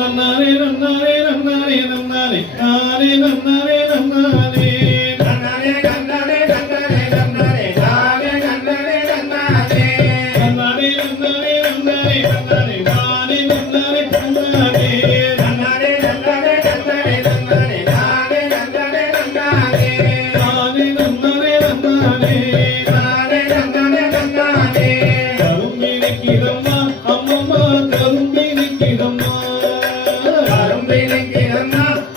నన్నారే నన్నారే నన్నారే నన్నారే నారే నన్నారే నన్నారే Thank you.